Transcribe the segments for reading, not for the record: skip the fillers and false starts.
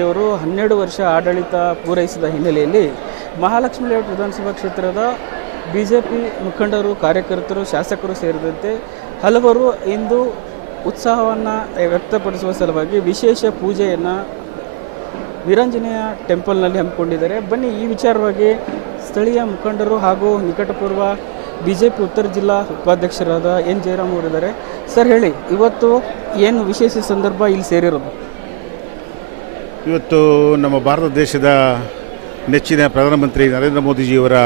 ಅವರು 12 ವರ್ಷ ಆಡಳಿತ ಪೂರೈಸಿದ ಹಿನ್ನೆಲೆಯಲ್ಲಿ ಮಹಾಲಕ್ಷ್ಮಿ ಲೇಔಟ್ ವಿಧಾನಸಭಾ ಕ್ಷೇತ್ರದ ಬಿಜೆಪಿ ಮುಖಂಡರು, ಕಾರ್ಯಕರ್ತರು, ಶಾಸಕರು ಸೇರಿದಂತೆ ಹಲವರು ಇಂದು ಉತ್ಸಾಹವನ್ನು ವ್ಯಕ್ತಪಡಿಸುವ ಸಲುವಾಗಿ ವಿಶೇಷ ಪೂಜೆಯನ್ನು ವೀರಾಂಜನೇಯ ಟೆಂಪಲ್ನಲ್ಲಿ ಹಮ್ಮಿಕೊಂಡಿದ್ದಾರೆ. ಬನ್ನಿ ಈ ವಿಚಾರವಾಗಿ ಸ್ಥಳೀಯ ಮುಖಂಡರು ಹಾಗೂ ನಿಕಟಪೂರ್ವ ಬಿಜೆಪಿ ಉತ್ತರ ಜಿಲ್ಲಾ ಉಪಾಧ್ಯಕ್ಷರಾದ ಎನ್ ಜಯರಾಮ್ ಅವರಿದ್ದಾರೆ. ಸರ್ ಹೇಳಿ, ಇವತ್ತು ಏನು ವಿಶೇಷ ಸಂದರ್ಭ ಇಲ್ಲಿ ಸೇರಿರೋದು? ಇವತ್ತು ನಮ್ಮ ಭಾರತ ದೇಶದ ನೆಚ್ಚಿನ ಪ್ರಧಾನಮಂತ್ರಿ ನರೇಂದ್ರ ಮೋದಿಜಿಯವರ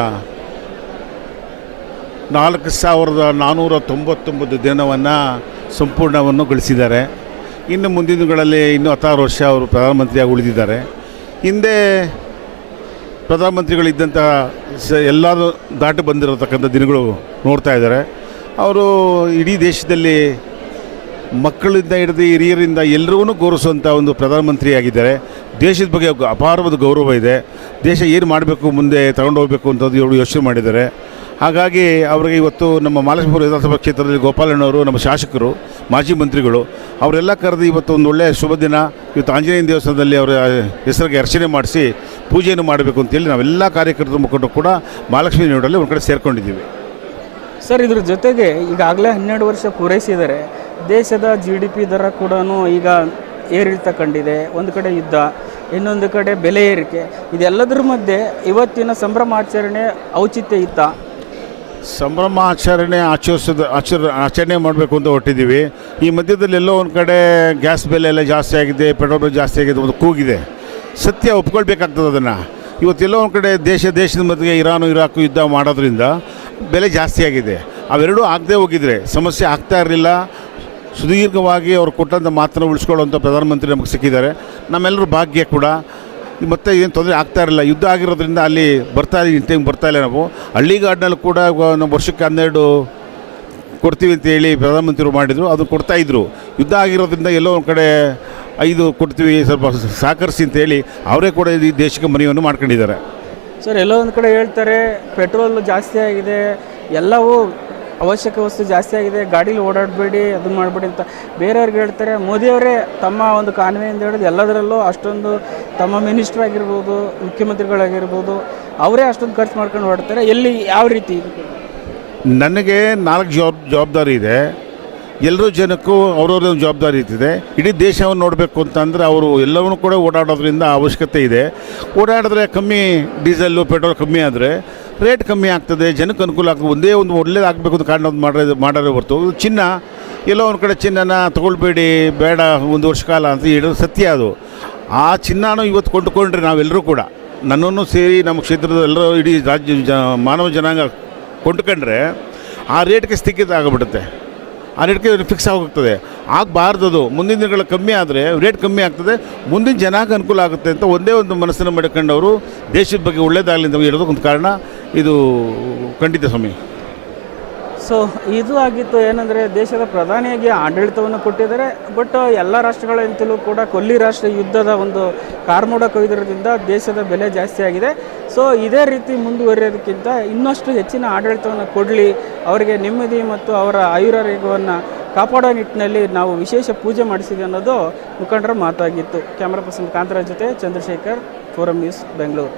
4499 ದಿನವನ್ನು ಸಂಪೂರ್ಣವನ್ನು ಗಳಿಸಿದ್ದಾರೆ. ಇನ್ನು ಮುಂದಿನ ದಿನಗಳಲ್ಲಿ ಇನ್ನೂ 16 ವರ್ಷ ಅವರು ಪ್ರಧಾನಮಂತ್ರಿಯಾಗಿ ಉಳಿದಿದ್ದಾರೆ. ಹಿಂದೆ ಪ್ರಧಾನಮಂತ್ರಿಗಳಿದ್ದಂಥ ಎಲ್ಲರೂ ದಾಟಿ ಬಂದಿರತಕ್ಕಂಥ ದಿನಗಳು ನೋಡ್ತಾ ಇದ್ದಾರೆ. ಅವರು ಇಡೀ ದೇಶದಲ್ಲಿ ಮಕ್ಕಳಿಂದ ಹಿಡಿದು ಹಿರಿಯರಿಂದ ಎಲ್ಲರಿಗೂ ಗೌರವಿಸುವಂಥ ಒಂದು ಪ್ರಧಾನಮಂತ್ರಿಯಾಗಿದ್ದಾರೆ. ದೇಶದ ಬಗ್ಗೆ ಅಪಾರವಾದ ಗೌರವ ಇದೆ. ದೇಶ ಏನು ಮಾಡಬೇಕು, ಮುಂದೆ ತಗೊಂಡು ಹೋಗಬೇಕು ಅಂತದ್ದು ಇವರು ಯೋಚನೆ ಮಾಡಿದ್ದಾರೆ. ಹಾಗಾಗಿ ಅವರಿಗೆ ಇವತ್ತು ನಮ್ಮ ಮಹಾಲಕ್ಷ್ಮೀಪುರ ವಿಧಾನಸಭಾ ಕ್ಷೇತ್ರದಲ್ಲಿ ಗೋಪಾಲಣ್ಣವರು, ನಮ್ಮ ಶಾಸಕರು, ಮಾಜಿ ಮಂತ್ರಿಗಳು ಅವರೆಲ್ಲ ಕರೆದು ಇವತ್ತು ಒಂದು ಒಳ್ಳೆಯ ಶುಭ ದಿನ. ಇವತ್ತು ಆಂಜನೇಯ ದೇವಸ್ಥಾನದಲ್ಲಿ ಅವರ ಹೆಸರಿಗೆ ಅರ್ಚನೆ ಮಾಡಿಸಿ ಪೂಜೆಯನ್ನು ಮಾಡಬೇಕು ಅಂತೇಳಿ ನಾವೆಲ್ಲ ಕಾರ್ಯಕರ್ತರ ಮುಖಂಡರು ಕೂಡ ಮಹಾಲಕ್ಷ್ಮಿ ಲೇಔಟಲ್ಲಿ ಒಂದು ಕಡೆ ಸೇರ್ಕೊಂಡಿದ್ದೀವಿ. ಸರ್, ಇದ್ರ ಜೊತೆಗೆ ಈಗಾಗಲೇ 12 ವರ್ಷ ಪೂರೈಸಿದ್ದಾರೆ. ದೇಶದ GDP ದರ ಕೂಡ ಈಗ ಏರಿಳಿತ ಕಂಡಿದೆ. ಒಂದು ಕಡೆ ಯುದ್ಧ, ಇನ್ನೊಂದು ಕಡೆ ಬೆಲೆ ಏರಿಕೆ. ಇದೆಲ್ಲದರ ಮಧ್ಯೆ ಇವತ್ತಿನ ಸಂಭ್ರಮಾಚರಣೆ ಔಚಿತ್ಯ ಇತ್ತ? ಸಂಭ್ರಮಾಚರಣೆ ಆಚರಣೆ ಮಾಡಬೇಕು ಅಂತ ಹೊರಟಿದ್ದೀವಿ. ಈ ಮಧ್ಯದಲ್ಲಿ ಎಲ್ಲೋ ಒಂದು ಕಡೆ ಗ್ಯಾಸ್ ಬೆಲೆ ಎಲ್ಲ ಜಾಸ್ತಿ ಆಗಿದೆ, ಪೆಟ್ರೋಲ್ ಬೆಲೆ ಜಾಸ್ತಿ ಆಗಿದೆ, ಒಂದು ಕೂಗಿದೆ. ಸತ್ಯ ಒಪ್ಕೊಳ್ಬೇಕಾಗ್ತದೆ ಅದನ್ನು. ಇವತ್ತೆಲ್ಲೋ ಒಂದು ಕಡೆ ದೇಶದ ಮಧ್ಯೆ ಇರಾಕು ಯುದ್ಧ ಮಾಡೋದ್ರಿಂದ ಬೆಲೆ ಜಾಸ್ತಿ ಆಗಿದೆ. ಅವೆರಡೂ ಆಗದೆ ಹೋಗಿದ್ರೆ ಸಮಸ್ಯೆ ಆಗ್ತಾ ಇರಲಿಲ್ಲ. ಸುದೀರ್ಘವಾಗಿ ಅವ್ರು ಕೊಟ್ಟಂಥ ಮಾತನ್ನು ಉಳಿಸ್ಕೊಳ್ಳುವಂಥ ಪ್ರಧಾನಮಂತ್ರಿ ನಮಗೆ ಸಿಕ್ಕಿದ್ದಾರೆ. ನಮ್ಮೆಲ್ಲರೂ ಭಾಗ್ಯ ಕೂಡ. ಮತ್ತೆ ಏನು ತೊಂದರೆ ಆಗ್ತಾ ಇರಲಿಲ್ಲ. ಯುದ್ಧ ಆಗಿರೋದ್ರಿಂದ ಅಲ್ಲಿ ಬರ್ತಾಯಿಲ್ಲ. ನಾವು ಹಳ್ಳಿಗಾಡಿನಲ್ಲಿ ಕೂಡ ನಮ್ಮ ವರ್ಷಕ್ಕೆ 12 ಕೊಡ್ತೀವಿ ಅಂತೇಳಿ ಪ್ರಧಾನಮಂತ್ರಿಗಳು ಮಾಡಿದರು, ಅದು ಕೊಡ್ತಾಯಿದ್ರು. ಯುದ್ಧ ಆಗಿರೋದ್ರಿಂದ ಎಲ್ಲೋ ಒಂದು ಕಡೆ 5 ಕೊಡ್ತೀವಿ, ಸ್ವಲ್ಪ ಸಹಕರಿಸಿ ಅಂತೇಳಿ ಅವರೇ ಕೂಡ ಈ ದೇಶಕ್ಕೆ ಮನವಿಯನ್ನು ಮಾಡ್ಕೊಂಡಿದ್ದಾರೆ. ಸರ್, ಎಲ್ಲೋ ಒಂದು ಕಡೆ ಹೇಳ್ತಾರೆ ಪೆಟ್ರೋಲ್ ಜಾಸ್ತಿ ಆಗಿದೆ, ಎಲ್ಲವೂ ಅವಶ್ಯಕ ವಸ್ತು ಜಾಸ್ತಿ ಆಗಿದೆ, ಗಾಡೀಲಿ ಓಡಾಡಬೇಡಿ, ಅದನ್ನು ಮಾಡಬೇಡಿ ಅಂತ ಬೇರೆಯವ್ರಿಗೆ ಹೇಳ್ತಾರೆ. ಮೋದಿಯವರೇ ತಮ್ಮ ಒಂದು ಕಾನ್ವೆಯಿಂದ ಹಿಡಿದು ಎಲ್ಲದರಲ್ಲೂ ಅಷ್ಟೊಂದು ತಮ್ಮ ಮಿನಿಸ್ಟರ್ ಆಗಿರ್ಬೋದು, ಮುಖ್ಯಮಂತ್ರಿಗಳಾಗಿರ್ಬೋದು, ಅವರೇ ಅಷ್ಟೊಂದು ಖರ್ಚು ಮಾಡ್ಕೊಂಡು ಓಡ್ತಾರೆ. ಎಲ್ಲಿ ಯಾವ ರೀತಿ? ನನಗೆ 4 ಜವಾಬ್ದಾರಿ ಇದೆ. ಎಲ್ಲರೂ ಜನಕ್ಕೂ ಅವ್ರವ್ರದ್ದು ಒಂದು ಜವಾಬ್ದಾರಿ ಇರ್ತಿದೆ. ಇಡೀ ದೇಶವನ್ನು ನೋಡಬೇಕು ಅಂತಂದರೆ ಅವರು ಎಲ್ಲವನ್ನೂ ಕೂಡ ಓಡಾಡೋದ್ರಿಂದ ಅವಶ್ಯಕತೆ ಇದೆ. ಓಡಾಡಿದ್ರೆ ಕಮ್ಮಿ ಡೀಸೆಲ್ಲು ಪೆಟ್ರೋಲ್ ಕಮ್ಮಿ ಆದರೆ ರೇಟ್ ಕಮ್ಮಿ ಆಗ್ತದೆ, ಜನಕ್ಕೆ ಅನುಕೂಲ ಆಗ್ತದೆ. ಒಂದೇ ಒಂದು ಒಳ್ಳೇದಾಗಬೇಕು ಅಂತ ಕಾರಣ ಮಾಡೋದೇ ಹೊರತು ಚಿನ್ನ ಎಲ್ಲೋ ಒಂದು ಕಡೆ ಚಿನ್ನನ ತೊಗೊಳ್ಬೇಡಿ, ಬೇಡ 1 ವರ್ಷ ಕಾಲ ಅಂತ ಹೇಳೋದು ಸತ್ಯ. ಅದು ಆ ಚಿನ್ನನೂ ಇವತ್ತು ಕೊಂಡುಕೊಂಡ್ರೆ ನಾವೆಲ್ಲರೂ ಕೂಡ, ನನ್ನನ್ನು ಸೇರಿ ನಮ್ಮ ಕ್ಷೇತ್ರದ ಎಲ್ಲರೂ ಇಡೀ ಮಾನವ ಜನಾಂಗ ಕೊಂಡ್ಕೊಂಡ್ರೆ ಆ ರೇಟ್ಗೆ ಸ್ಥಿತಿ ಆಗಿಬಿಡುತ್ತೆ. ಆ ರೇಟ್ಗೆ ಫಿಕ್ಸ್ ಆಗೋಗ್ತದೆ. ಆಗಬಾರ್ದು. ಮುಂದಿನ ದಿನಗಳ ಕಮ್ಮಿ ಆದರೆ ರೇಟ್ ಕಮ್ಮಿ ಆಗ್ತದೆ, ಮುಂದಿನ ಜನಾಂಗ ಅನುಕೂಲ ಆಗುತ್ತೆ ಅಂತ ಒಂದೇ ಒಂದು ಮನಸ್ಸನ್ನು ಮಾಡಿಕೊಂಡವರು ದೇಶದ ಬಗ್ಗೆ ಒಳ್ಳೇದಾಗಲಿ ಅಂತ ಹೇಳೋದಕ್ಕೆ ಒಂದು ಕಾರಣ ಇದು ಖಂಡಿತ ಸ್ವಾಮಿ. ಸೊ ಇದು ಆಗಿತ್ತು. ಏನಂದರೆ ದೇಶದ ಪ್ರಧಾನಿಯಾಗಿ ಆಡಳಿತವನ್ನು ಕೊಟ್ಟಿದ್ದಾರೆ. ಬಟ್ ಎಲ್ಲ ರಾಷ್ಟ್ರಗಳಿಂತಲೂ ಕೂಡ ಕೊಲ್ಲಿ ರಾಷ್ಟ್ರ ಯುದ್ಧದ ಒಂದು ಕಾರ್ಮೋಡ ಕೊಯ್ದಿರೋದ್ರಿಂದ ದೇಶದ ಬೆಲೆ ಜಾಸ್ತಿ ಆಗಿದೆ. ಸೊ ಇದೇ ರೀತಿ ಮುಂದುವರಿಯೋದಕ್ಕಿಂತ ಇನ್ನಷ್ಟು ಹೆಚ್ಚಿನ ಆಡಳಿತವನ್ನು ಕೊಡಲಿ, ಅವರಿಗೆ ನೆಮ್ಮದಿ ಮತ್ತು ಅವರ ಆಯುರಾರೋಗ್ಯವನ್ನು ಕಾಪಾಡೋ ನಿಟ್ಟಿನಲ್ಲಿ ನಾವು ವಿಶೇಷ ಪೂಜೆ ಮಾಡಿಸಿದೆ ಅನ್ನೋದು ಮುಖಂಡರ ಮಾತಾಗಿತ್ತು. ಕ್ಯಾಮ್ರಾ ಪರ್ಸನ್ ಕಾಂತರಾಜ್ ಜೊತೆ ಚಂದ್ರಶೇಖರ್, ಫೋರಂ ನ್ಯೂಸ್, ಬೆಂಗಳೂರು.